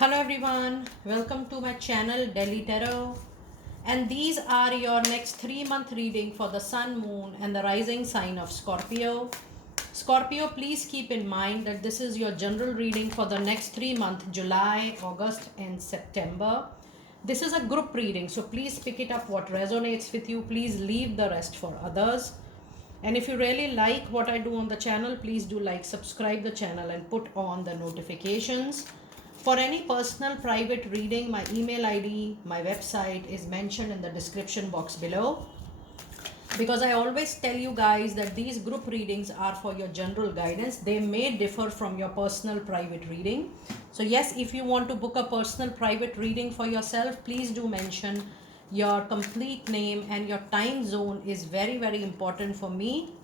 Hello everyone, welcome to my channel Delhi Tarot, and these are your next 3 month reading for the Sun, Moon and the rising sign of Scorpio. Scorpio, please keep in mind that this is your general reading for the next 3 months, July, August and September. This is a group reading, so please pick it up what resonates with you. Please leave the rest for others. And if you really like what I do on the channel, please do like, subscribe the channel and put on the notifications. For any personal private reading, my email ID, my website is mentioned in the description box below. Because I always tell you guys that these group readings are for your general guidance. They may differ from your personal private reading. So yes, if you want to book a personal private reading for yourself, please do mention your complete name, and your time zone is very, very important for me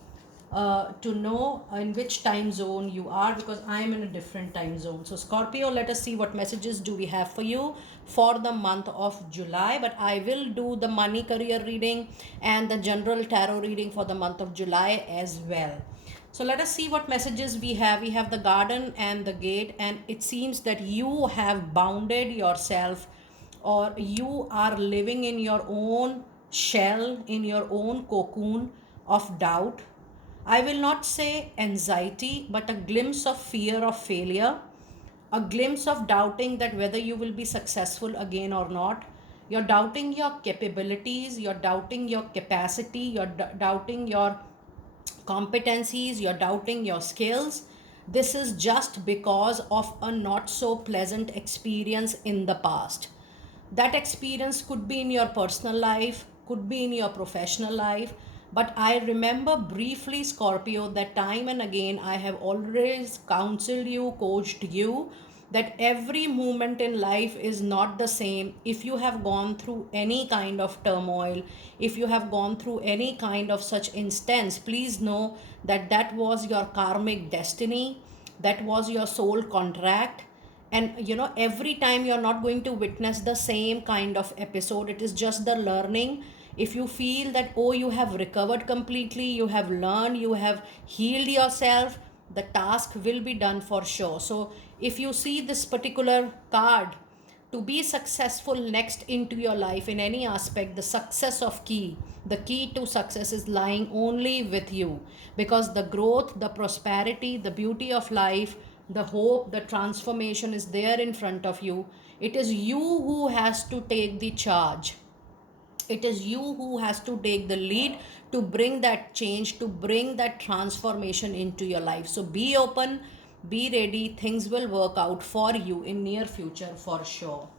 to know in which time zone you are, because I am in a different time zone. So Scorpio, let us see what messages do we have for you for the month of July. But I will do the money career reading and the general tarot reading for the month of July as well. So let us see what messages we have. We have the Garden and the Gate, and it seems that you have bounded yourself, or you are living in your own shell, in your own cocoon of doubt. I will not say anxiety, but a glimpse of fear of failure, a glimpse of doubting that whether you will be successful again or not. You're doubting your capabilities, you're doubting your capacity, you're doubting your competencies, you're doubting your skills. This is just because of a not so pleasant experience in the past. That experience could be in your personal life, could be in your professional life. But I remember briefly, Scorpio, that time and again I have always counseled you, coached you, that every moment in life is not the same. If you have gone through any kind of turmoil, if you have gone through any kind of such instance, please know that that was your karmic destiny, that was your soul contract. And every time you're not going to witness the same kind of episode. It is just the learning. If you feel that, oh, you have recovered completely, you have learned, you have healed yourself, the task will be done for sure. So if you see this particular card, to be successful next into your life in any aspect, the success of key, the key to success is lying only with you, because the growth, the prosperity, the beauty of life, the hope, the transformation is there in front of you. It is you who has to take the charge. It is you who has to take the lead to bring that change, to bring that transformation into your life. So be open, be ready. Things will work out for you in near future for sure.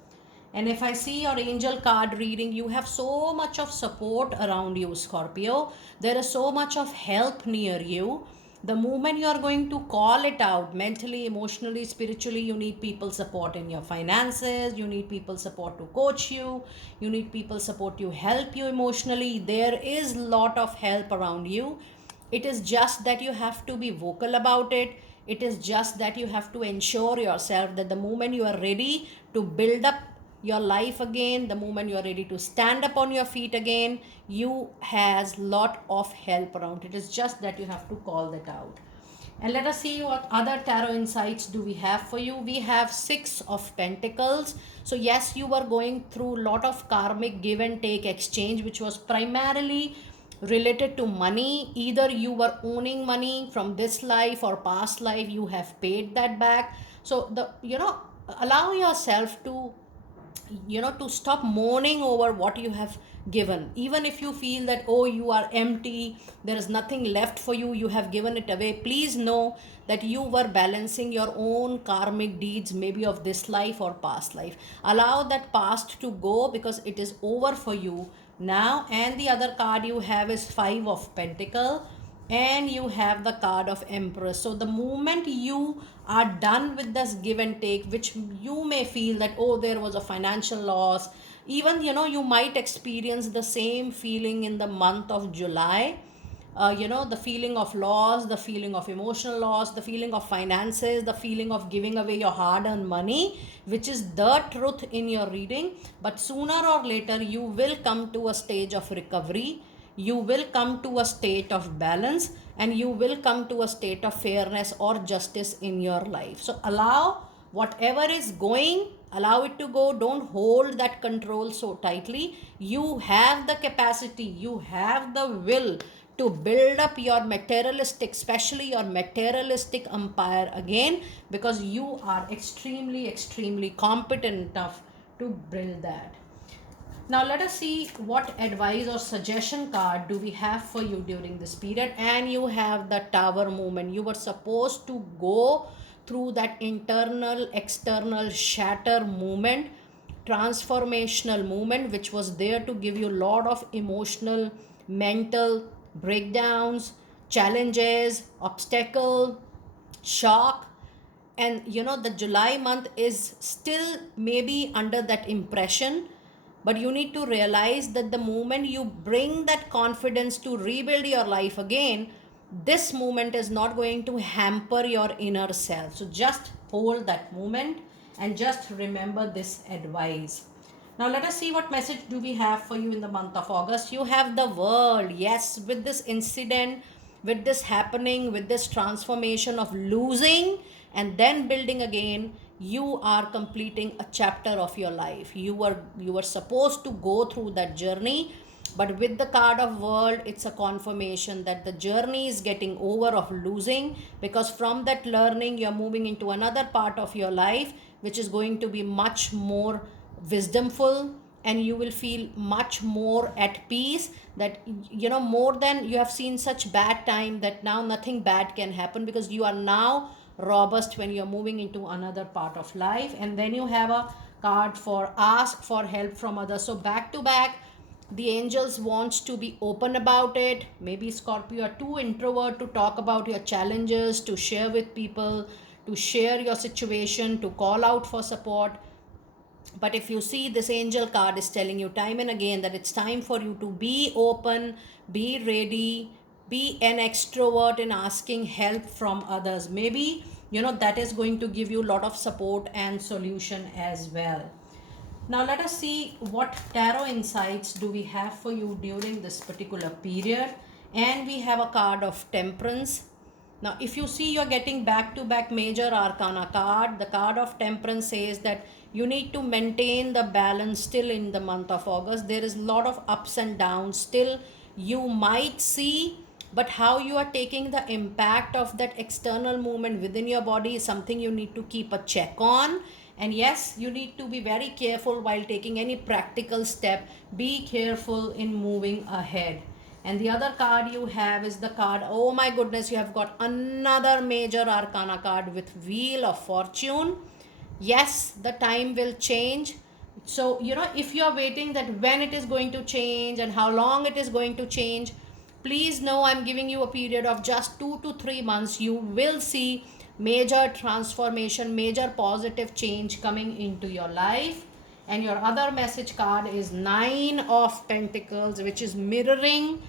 And if I see your angel card reading, you have so much of support around you, Scorpio. There is so much of help near you. The moment you are going to call it out mentally, emotionally, spiritually, you need people support in your finances, you need people support to coach you, you need people support you, help you emotionally. There is lot of help around you. It is just that you have to be vocal about it. It is just that you have to ensure yourself that the moment you are ready to build up your life again, the moment you are ready to stand up on your feet again, you has lot of help around. It is just that you have to call that out. And let us see what other tarot insights do we have for you. We have Six of Pentacles. So yes, you were going through lot of karmic give and take exchange, which was primarily related to money. Either you were owning money from this life or past life, you have paid that back. So allow yourself to to stop mourning over what you have given. Even if you feel that, oh, you are empty, there is nothing left for you, you have given it away, please know that you were balancing your own karmic deeds, maybe of this life or past life. Allow that past to go, because it is over for you now. And the other card you have is Five of Pentacle, and you have the card of Empress. So the moment you are done with this give and take, which you may feel that, oh, there was a financial loss, even you might experience the same feeling in the month of July. The feeling of loss, the feeling of emotional loss, the feeling of finances, the feeling of giving away your hard earned money, which is the truth in your reading. But sooner or later you will come to a stage of recovery, you will come to a state of balance, and you will come to a state of fairness or justice in your life. So allow Whatever is going, allow it to go. Don't hold that control so tightly. You have the capacity, you have the will to build up your materialistic, especially your materialistic empire again, because you are extremely, extremely competent enough to build that. Now let us see what advice or suggestion card do we have for you during this period. And you have the Tower movement. You were supposed to go through that internal external shatter movement, transformational movement, which was there to give you a lot of emotional, mental breakdowns, challenges, obstacle, shock. And the July month is still maybe under that impression, but you need to realize that the moment you bring that confidence to rebuild your life again, this moment is not going to hamper your inner self. So just hold that moment and just remember this advice. Now let us see what message do we have for you in the month of August. You have the World. Yes, with this incident, with this happening, with this transformation of losing and then building again, you are completing a chapter of your life. You were supposed to go through that journey, but with the card of World, it's a confirmation that the journey is getting over of losing, because from that learning you're moving into another part of your life which is going to be much more wisdomful, and you will feel much more at peace. That more than you have seen such bad time, that now nothing bad can happen, because you are now robust when you're moving into another part of life. And then you have a card for ask for help from others. So back to back, the angels wants to be open about it. Maybe Scorpio are too introvert to talk about your challenges, to share with people, to share your situation, to call out for support. But if you see, this angel card is telling you time and again that it's time for you to be open, be ready, be an extrovert in asking help from others. Maybe that is going to give you a lot of support and solution as well. Now let us see what tarot insights do we have for you during this particular period. And we have a card of Temperance. Now if you see, you're getting back to back major arcana card. The card of Temperance says that you need to maintain the balance still in the month of August. There is a lot of ups and downs still you might see, but how you are taking the impact of that external movement within your body is something you need to keep a check on. And yes, you need to be very careful while taking any practical step. Be careful in moving ahead. And the other card you have is the card, oh my goodness, you have got another major arcana card with Wheel of Fortune. Yes, the time will change. So if you are waiting that when it is going to change and how long it is going to change, please know I'm giving you a period of just 2 to 3 months. You will see major transformation, major positive change coming into your life. And your other message card is Nine of Pentacles, which is mirroring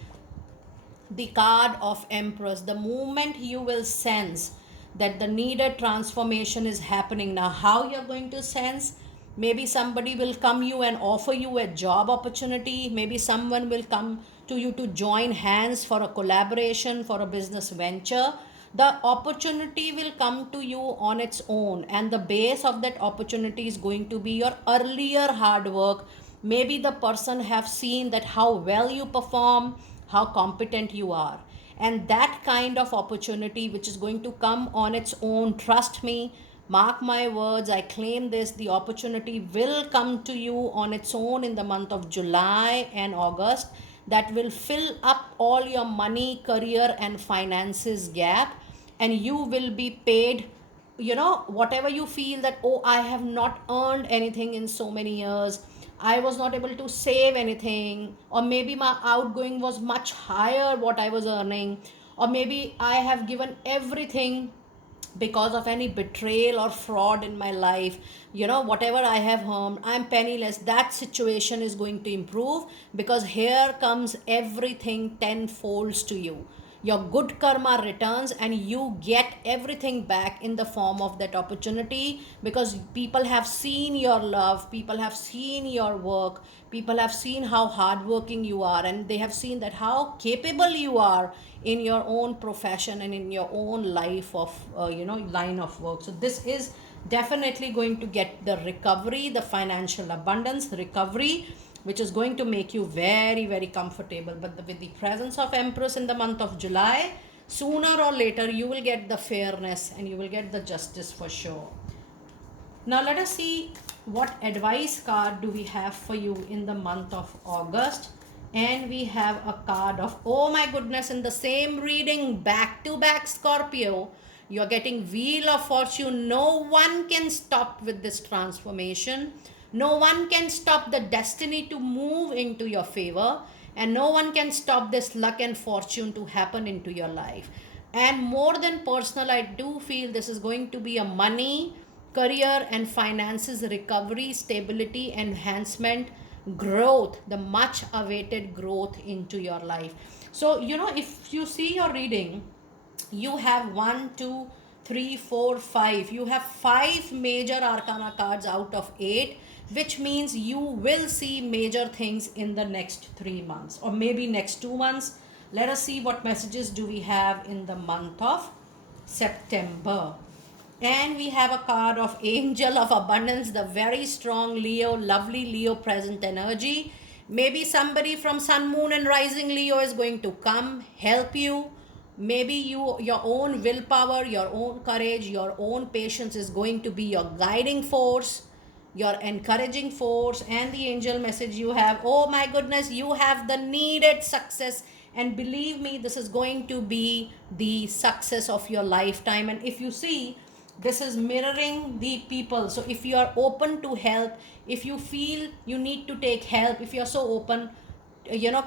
the card of Empress. The moment you will sense that the needed transformation is happening. Now how you're going to sense? Maybe somebody will come you and offer you a job opportunity. Maybe someone will come to you to join hands for a collaboration, for a business venture. The opportunity will come to you on its own, and the base of that opportunity is going to be your earlier hard work. Maybe the person have seen that how well you perform, how competent you are, and that kind of opportunity which is going to come on its own. Trust me, mark my words, I claim this, the opportunity will come to you on its own in the month of July and August. That will fill up all your money, career and finances gap, and you will be paid whatever you feel that, oh, I have not earned anything in so many years, I was not able to save anything, or maybe my outgoing was much higher what I was earning, or maybe I have given everything because of any betrayal or fraud in my life. Whatever I have harmed, I'm penniless. That situation is going to improve, because here comes everything tenfolds to you. Your good karma returns and you get everything back in the form of that opportunity, because people have seen your love, people have seen your work, people have seen how hardworking you are, and they have seen that how capable you are in your own profession and in your own life of line of work. So this is definitely going to get the recovery, the financial abundance recovery, which is going to make you very, very comfortable. But with the presence of Empress in the month of July, sooner or later you will get the fairness and you will get the justice for sure. Now let us see what advice card do we have for you in the month of August. And we have a card of, oh my goodness, in the same reading, back to back Scorpio, you're getting Wheel of Fortune. No one can stop with this transformation. No one can stop the destiny to move into your favor. And no one can stop this luck and fortune to happen into your life. And more than personal, I do feel this is going to be a money, career and finances recovery, stability, enhancement, growth, the much awaited growth into your life. So, if you see your reading, you have 1, 2, 3, 4, 5. You have 5 major arcana cards out of 8, which means you will see major things in the next 3 months or maybe next 2 months. Let us see what messages do we have in the month of September. And we have a card of Angel of Abundance, the very strong Leo, lovely Leo present energy. Maybe somebody from Sun, Moon, and Rising Leo is going to come help you. Maybe your own willpower, your own courage, your own patience is going to be your guiding force, your encouraging force. And the angel message you have, oh my goodness, you have the needed success. And believe me, this is going to be the success of your lifetime. And if you see, this is mirroring the people. So if you are open to help, if you feel you need to take help, if you're so open,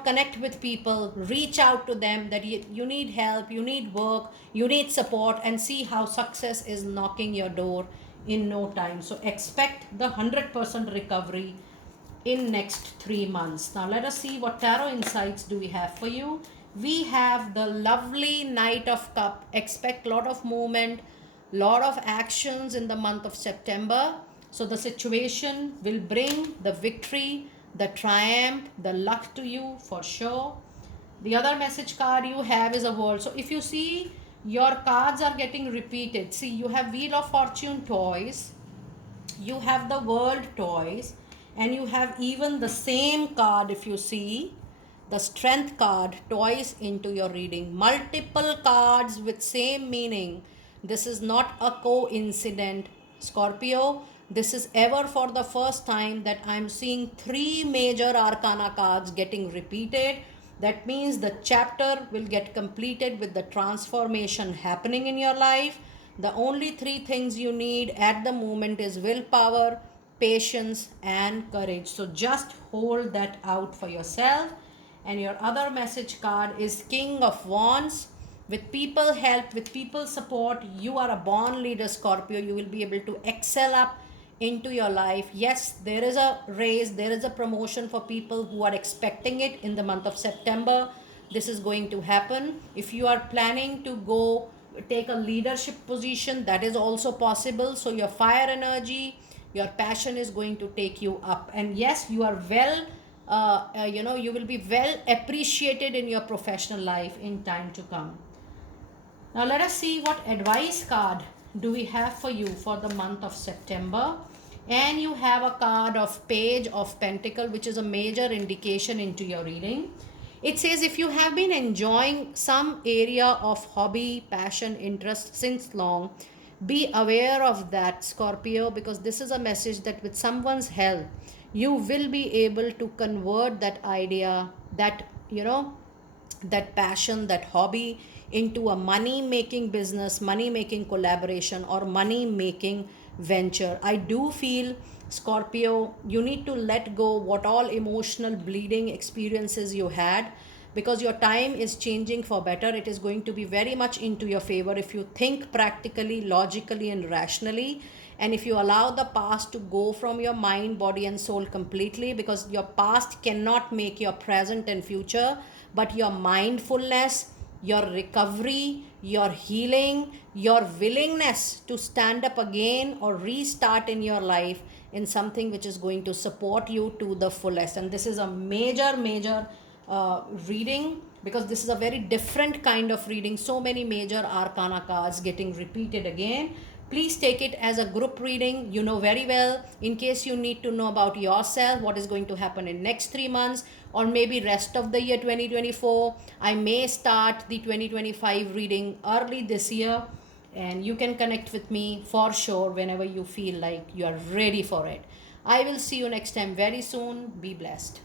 connect with people, reach out to them that you need help, you need work, you need support, and see how success is knocking your door in no time. So expect the 100% recovery in next 3 months. Now let us see what tarot insights do we have for you. We have the lovely Knight of Cup. Expect lot of movement, lot of actions in the month of September. So the situation will bring the victory, the triumph, the luck to you for sure. The other message card you have is a World. So if you see, your cards are getting repeated. See, you have Wheel of Fortune toys, you have the World toys, and you have even the same card. If you see the Strength card toys into your reading, multiple cards with same meaning. This is not a coincidence, Scorpio. This is ever for the first time that I'm seeing 3 major arcana cards getting repeated. That means the chapter will get completed with the transformation happening in your life. The only 3 things you need at the moment is willpower, patience, and courage. So just hold that out for yourself. And your other message card is King of Wands. With people help, with people support, you are a born leader, Scorpio. You will be able to excel up into your life. Yes, there is a raise, there is a promotion for people who are expecting it in the month of September. This is going to happen. If you are planning to go take a leadership position, that is also possible. So your fire energy, your passion is going to take you up. And yes, you are well, you will be well appreciated in your professional life in time to come. Now let us see what advice card do we have for you for the month of September. And you have a card of Page of Pentacle, which is a major indication into your reading. It says if you have been enjoying some area of hobby, passion, interest since long, be aware of that, Scorpio, because this is a message that with someone's help, you will be able to convert that idea, that passion, that hobby into a money making business, money making collaboration, or money making venture. I do feel, Scorpio, you need to let go what all emotional bleeding experiences you had, because your time is changing for better. It is going to be very much into your favor if you think practically, logically, and rationally. And if you allow the past to go from your mind, body, and soul completely, because your past cannot make your present and future, but your mindfulness, your recovery, your healing, your willingness to stand up again or restart in your life in something which is going to support you to the fullest. And this is a major reading, because this is a very different kind of reading. So many major arcana cards getting repeated again. Please take it as a group reading. You know very well, in case you need to know about yourself, what is going to happen in next 3 months or maybe rest of the year 2024. I may start the 2025 reading early this year, and you can connect with me for sure whenever you feel like you are ready for it. I will see you next time very soon. Be blessed.